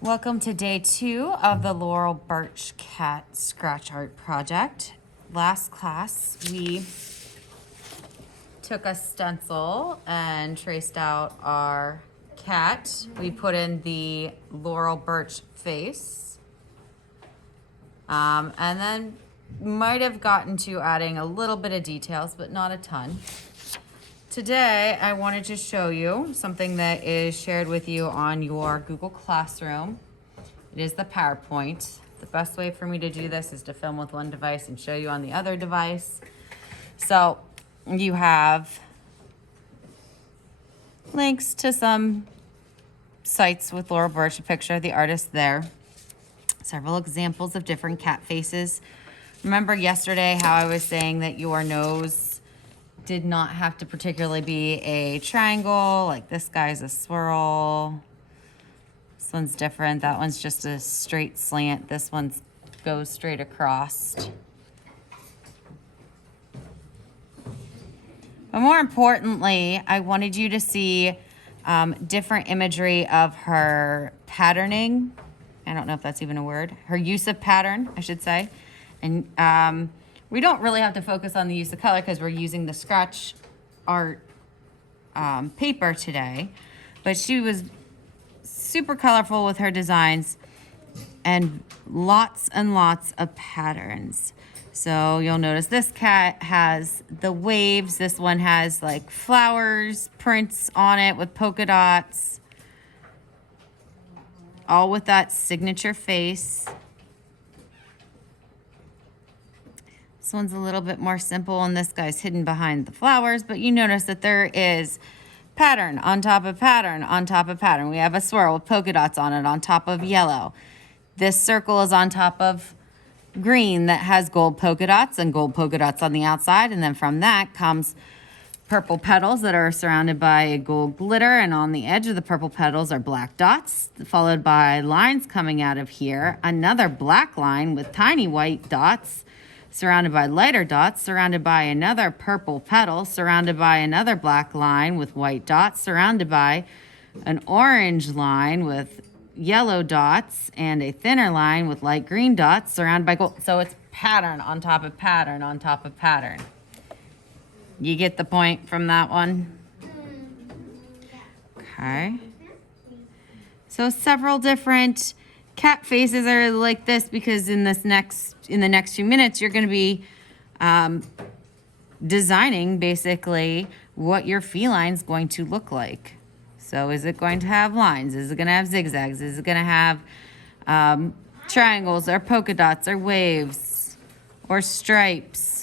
Welcome to day 2 of the Laurel Burch cat scratch art project. Last class, we took a stencil and traced out our cat. We put in the Laurel Burch face. And then might have gotten to adding a little bit of details, but not a ton. Today, I wanted to show you something that is shared with you on your Google Classroom. It is the PowerPoint. The best way for me to do this is to film with one device and show you on the other device. So you have links to some sites with Laurel Burch, a picture of the artist there. Several examples of different cat faces. Remember yesterday how I was saying that your nose did not have to particularly be a triangle, like this guy's a swirl. This one's different. That one's just a straight slant. This one goes straight across. But more importantly, I wanted you to see different imagery of her patterning. I don't know if that's even a word. Her use of pattern, I should say. And we don't really have to focus on the use of color because we're using the scratch art paper today. But she was super colorful with her designs and lots of patterns. So you'll notice this cat has the waves. This one has like flowers, prints on it with polka dots, all with that signature face. This one's a little bit more simple, and this guy's hidden behind the flowers, but you notice that there is pattern on top of pattern on top of pattern. We have a swirl with polka dots on it on top of yellow. This circle is on top of green that has gold polka dots and gold polka dots on the outside, and then from that comes purple petals that are surrounded by a gold glitter, and on the edge of the purple petals are black dots, followed by lines coming out of here. Another black line with tiny white dots, surrounded by lighter dots, surrounded by another purple petal, surrounded by another black line with white dots, surrounded by an orange line with yellow dots, and a thinner line with light green dots, surrounded by gold. So it's pattern on top of pattern on top of pattern. You get the point from that one? Okay. So several different cat faces are like this because in the next few minutes you're going to be designing basically what your feline's going to look like. So is it going to have lines? Is it going to have zigzags? Is it going to have triangles or polka dots or waves or stripes?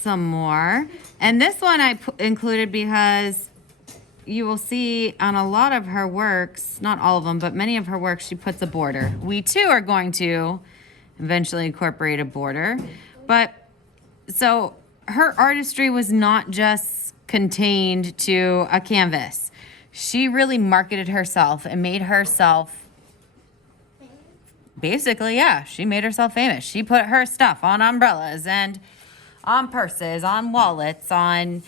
Some more. And this one I included because you will see on a lot of her works, not all of them, but many of her works, she puts a border. We too are going to eventually incorporate a border. But so her artistry was not just contained to a canvas. She really marketed herself and made herself basically, yeah, she made herself famous. She put her stuff on umbrellas and on purses, on wallets, on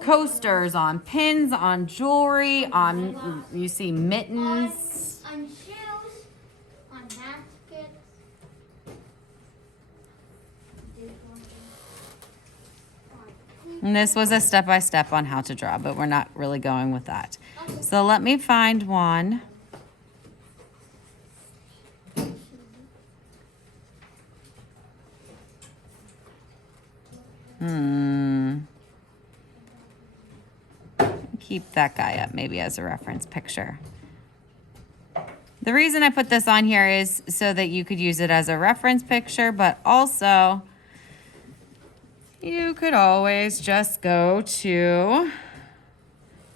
coasters, on pins, on jewelry, on, you see, mittens. On shoes, on baskets. And this was a step-by-step on how to draw, but we're not really going with that. So let me find one. Keep that guy up maybe as a reference picture. The reason I put this on here is so that you could use it as a reference picture, but also you could always just go to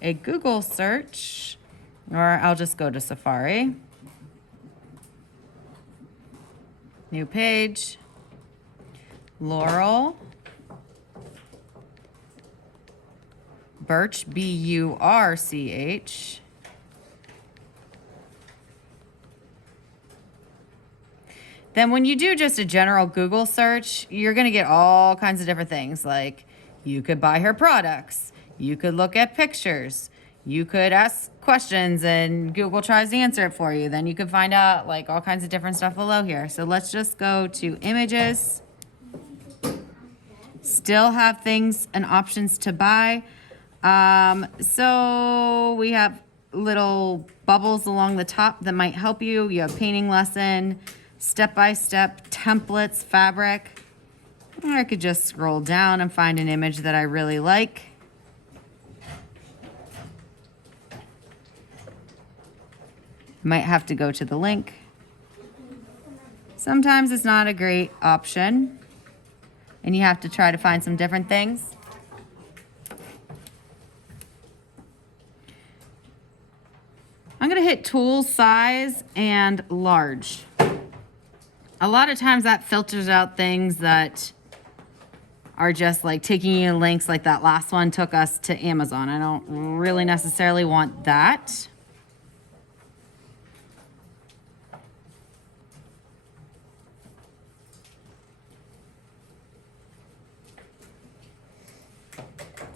a Google search, or I'll just go to Safari. New page, Laurel Burch, B-U-R-C-H, then when you do just a general Google search, you're going to get all kinds of different things. Like you could buy her products. You could look at pictures. You could ask questions and Google tries to answer it for you. Then you could find out like all kinds of different stuff below here. So let's just go to images. Still have things and options to buy. So we have little bubbles along the top that might help you. You have painting lesson, step-by-step, templates, fabric. Or I could just scroll down and find an image that I really like. Might have to go to the link. Sometimes it's not a great option, and you have to try to find some different things. I'm gonna hit tools, size, and large. A lot of times that filters out things that are just like taking you to links like that last one took us to Amazon. I don't really necessarily want that.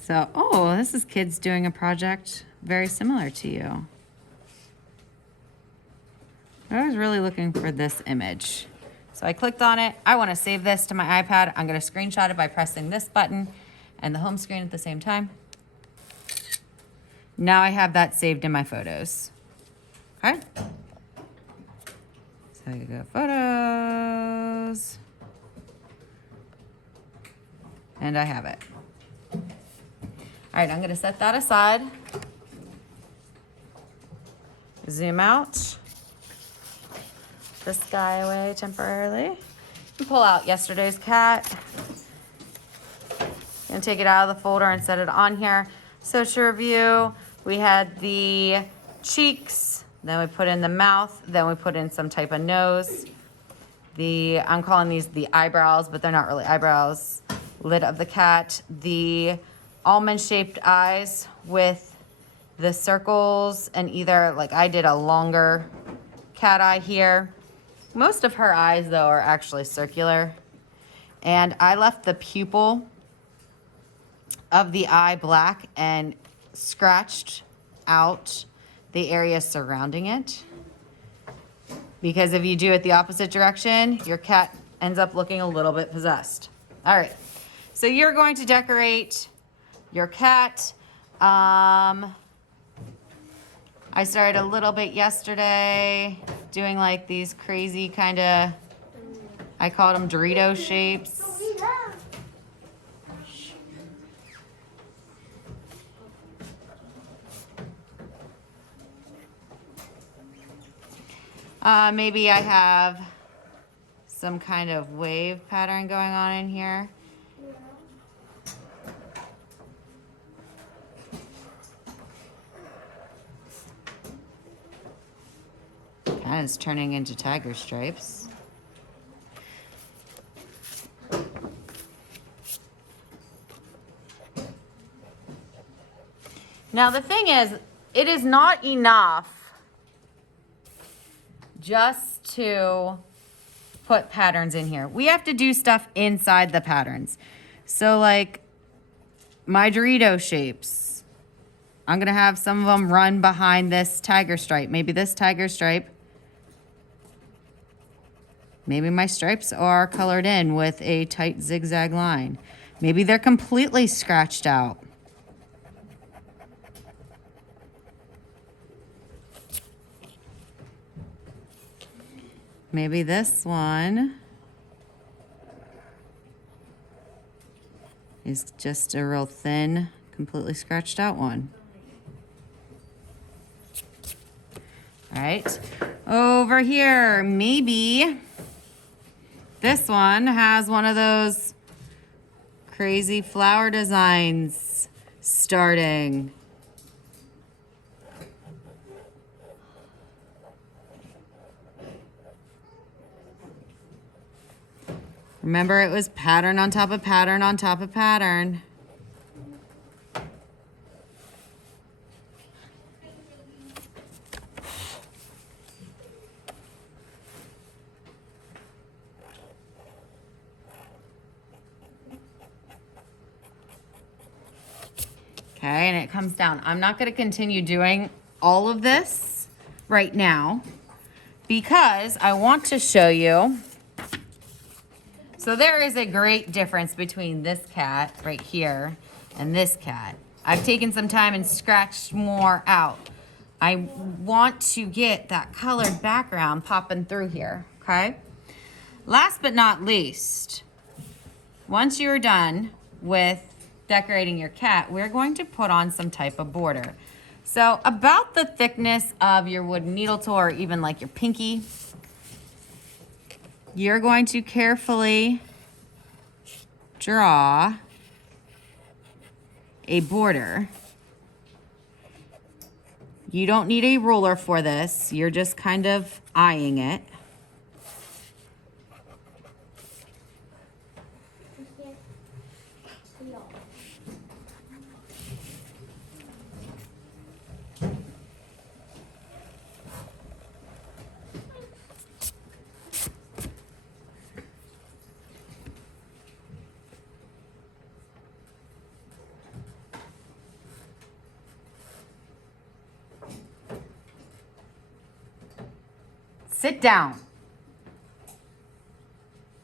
So, oh, this is kids doing a project very similar to you. I was really looking for this image. So I clicked on it. I want to save this to my iPad. I'm going to screenshot it by pressing this button and the home screen at the same time. Now I have that saved in my photos. Okay. So you go photos. And I have it. All right, I'm going to set that aside. Zoom out. This guy away temporarily. And pull out yesterday's cat. And take it out of the folder and set it on here. So to review, we had the cheeks, then we put in the mouth, then we put in some type of nose. I'm calling these the eyebrows, but they're not really eyebrows. Lid of the cat, the almond-shaped eyes with the circles, and either, like I did a longer cat eye here. Most of her eyes, though, are actually circular. And I left the pupil of the eye black and scratched out the area surrounding it. Because if you do it the opposite direction, your cat ends up looking a little bit possessed. All right, so you're going to decorate your cat. I started a little bit yesterday doing like these crazy kind of, I called them Dorito shapes. Maybe I have some kind of wave pattern going on in here. Kind of turning into tiger stripes. Now the thing is, it is not enough just to put patterns in here. We have to do stuff inside the patterns. So like my Dorito shapes, I'm gonna have some of them run behind this tiger stripe. Maybe this tiger stripe. Maybe my stripes are colored in with a tight zigzag line. Maybe they're completely scratched out. Maybe this one is just a real thin, completely scratched out one. All right, over here, maybe this one has one of those crazy flower designs starting. Remember, it was pattern on top of pattern on top of pattern. Okay, and it comes down. I'm not gonna continue doing all of this right now because I want to show you. So there is a great difference between this cat right here and this cat. I've taken some time and scratched more out. I want to get that colored background popping through here, okay? Last but not least, once you're done with decorating your cat, we're going to put on some type of border. So about the thickness of your wooden needle tool or even like your pinky, you're going to carefully draw a border. You don't need a ruler for this. You're just kind of eyeing it. Sit down.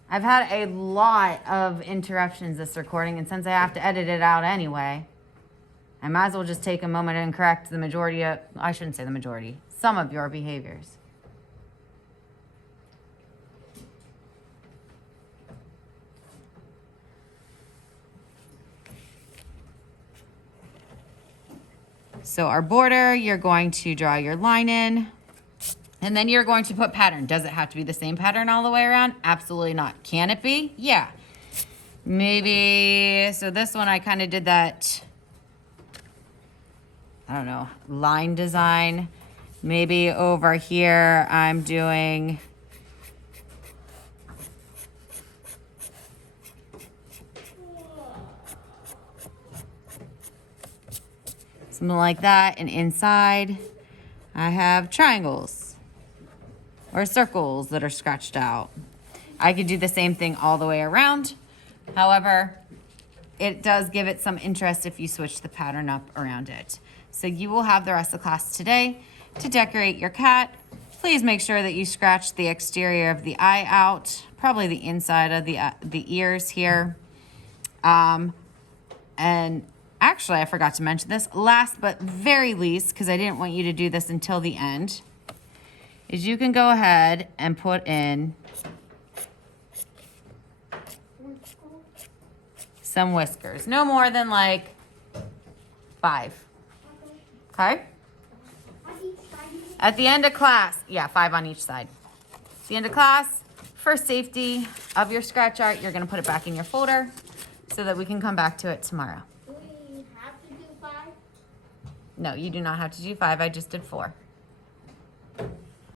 I've had a lot of interruptions this recording, and since I have to edit it out anyway, I might as well just take a moment and correct the majority of, I shouldn't say the majority, some of your behaviors. So our border, you're going to draw your line in. And then you're going to put pattern. Does it have to be the same pattern all the way around? Absolutely not. Can it be? Yeah. Maybe, so this one I kind of did that, I don't know, line design. Maybe over here I'm doing something like that. And inside I have triangles or circles that are scratched out. I could do the same thing all the way around. However, it does give it some interest if you switch the pattern up around it. So you will have the rest of the class today to decorate your cat. Please make sure that you scratch the exterior of the eye out, probably the inside of the ears here. And actually, I forgot to mention this, last but very least, because I didn't want you to do this until the end, is you can go ahead and put in some whiskers. No more than like 5. Okay? At the end of class, yeah, 5 on each side. At the end of class, for safety of your scratch art, you're gonna put it back in your folder so that we can come back to it tomorrow. Do we have to do 5? No, you do not have to do 5. I just did 4.